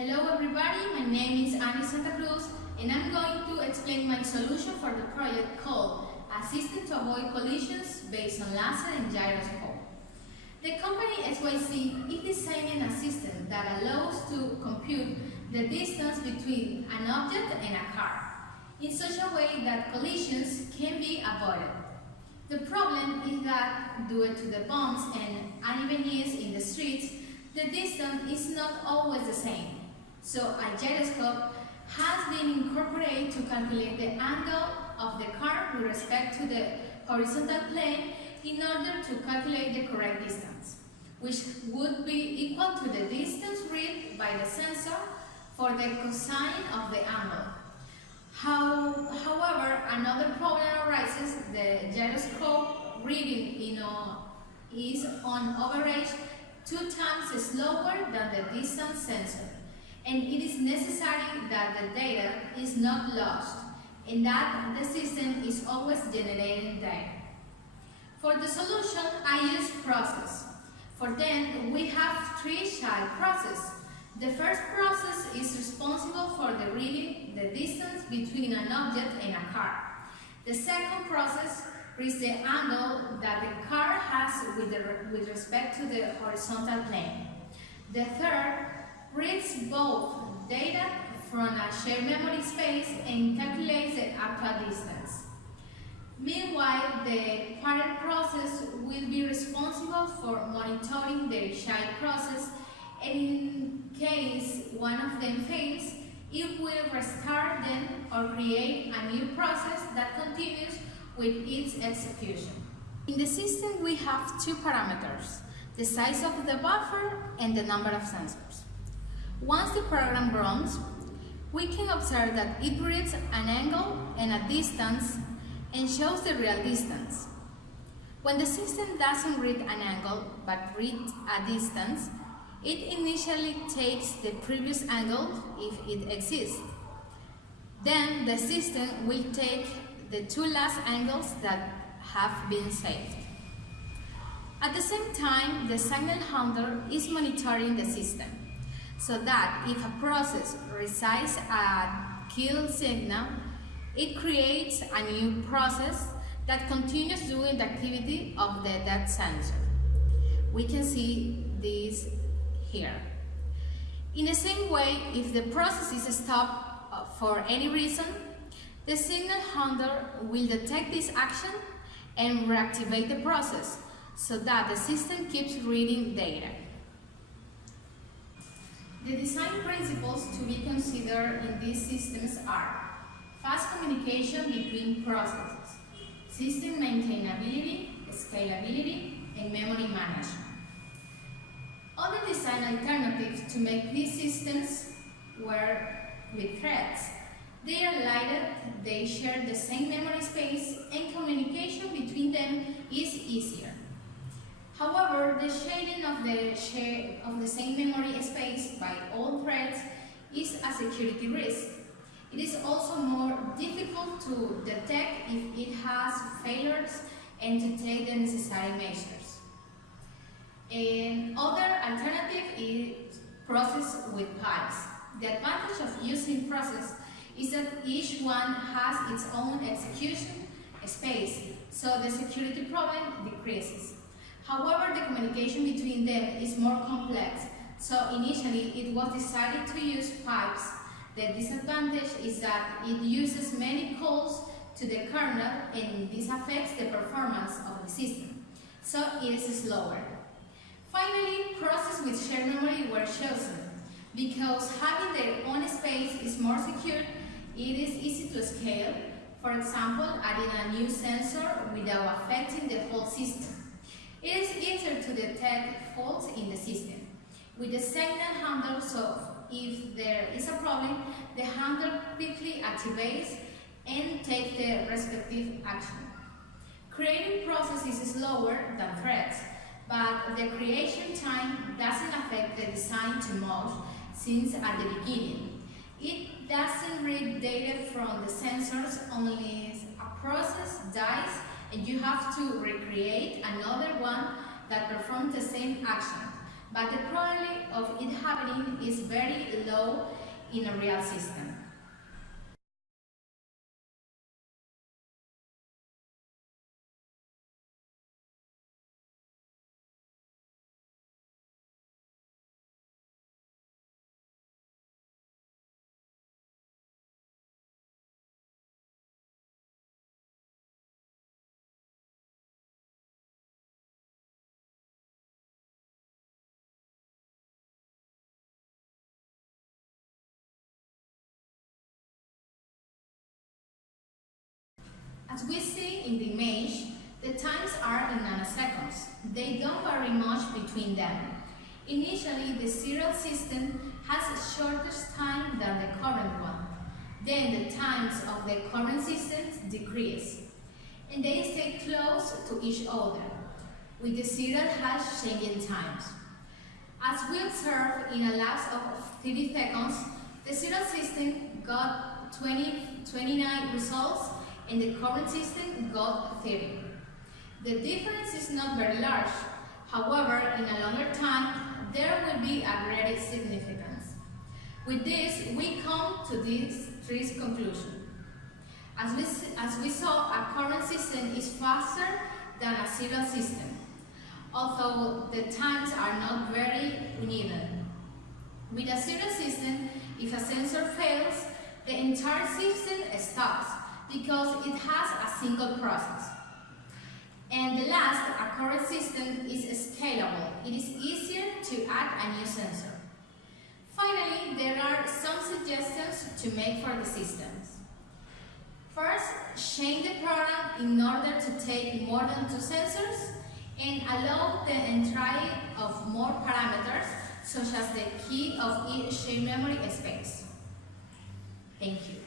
Hello everybody, my name is Annie Santa Cruz and I'm going to explain my solution for the project called A System to Avoid Collisions based on Laser and Gyroscope. The company SYC is designing a system that allows to compute the distance between an object and a car in such a way that collisions can be avoided. The problem is that due to the bumps and unevenness in the streets, the distance is not always the same. So a gyroscope has been incorporated to calculate the angle of the car with respect to the horizontal plane in order to calculate the correct distance, which would be equal to the distance read by the sensor for the cosine of the angle. However, another problem arises. The gyroscope reading is on average 2 times slower than the distance sensor, and it is necessary that the data is not lost and that the system is always generating data. For the solution, I use process. For them, we have 3 child processes. The first process is responsible for the reading the distance between an object and a car. The second process reads the angle that the car has with respect to the horizontal plane. The third reads both data from a shared memory space and calculates the actual distance. Meanwhile, the parent process will be responsible for monitoring the child process, and in case one of them fails, it will restart them or create a new process that continues with its execution. In the system, we have 2 parameters, the size of the buffer and the number of sensors. Once the program runs, we can observe that it reads an angle and a distance and shows the real distance. When the system doesn't read an angle but reads a distance, it initially takes the previous angle if it exists. Then the system will take the 2 last angles that have been saved. At the same time, the signal handler is monitoring the system, so that if a process receives a kill signal, it creates a new process that continues doing the activity of the dead sensor. We can see this here. In the same way, if the process is stopped for any reason, the signal handler will detect this action and reactivate the process so that the system keeps reading data. The design principles to be considered in these systems are fast communication between processes, system maintainability, scalability, and memory management. Other design alternatives to make these systems work with threads. They are lighter, they share the same memory space, and communication between them is easier. However, the sharing of the same memory space by all threads is a security risk. It is also more difficult to detect if it has failures and to take the necessary measures. Another alternative is process with pipes. The advantage of using process is that each one has its own execution space, so the security problem decreases. However, the communication between them is more complex, so initially it was decided to use pipes. The disadvantage is that it uses many calls to the kernel, and this affects the performance of the system, so it is slower. Finally, processes with shared memory were chosen because having their own space is more secure. It is easy to scale, for example, adding a new sensor without affecting the whole system. It is easier to detect faults in the system. With the signal handler, so if there is a problem, the handler quickly activates and takes the respective action. Creating processes is slower than threads, but the creation time doesn't affect the design too much since at the beginning. It doesn't read data from the sensors unless a process dies and you have to recreate another one that performs the same action. but the probability of it happening is very low in a real system. As we see in the image, the times are in nanoseconds. They don't vary much between them. Initially, the serial system has a shorter time than the current one. Then the times of the current systems decrease, and they stay close to each other, with the serial hash changing times. As we observe in a lapse of 30 seconds, the serial system got 29 results and the current system got 30. The difference is not very large. However, in a longer time, there will be a greater significance. With this, we come to these three conclusions. As we saw, a current system is faster than a serial system, although the times are not very uneven. With a serial system, if a sensor fails, the entire system stops because it has a single process. And the last, a current system is scalable. It is easier to add a new sensor. Finally, there are some suggestions to make for the systems. First, change the program in order to take more than 2 sensors and allow the entry of more parameters, such as the key of each shared memory space. Thank you.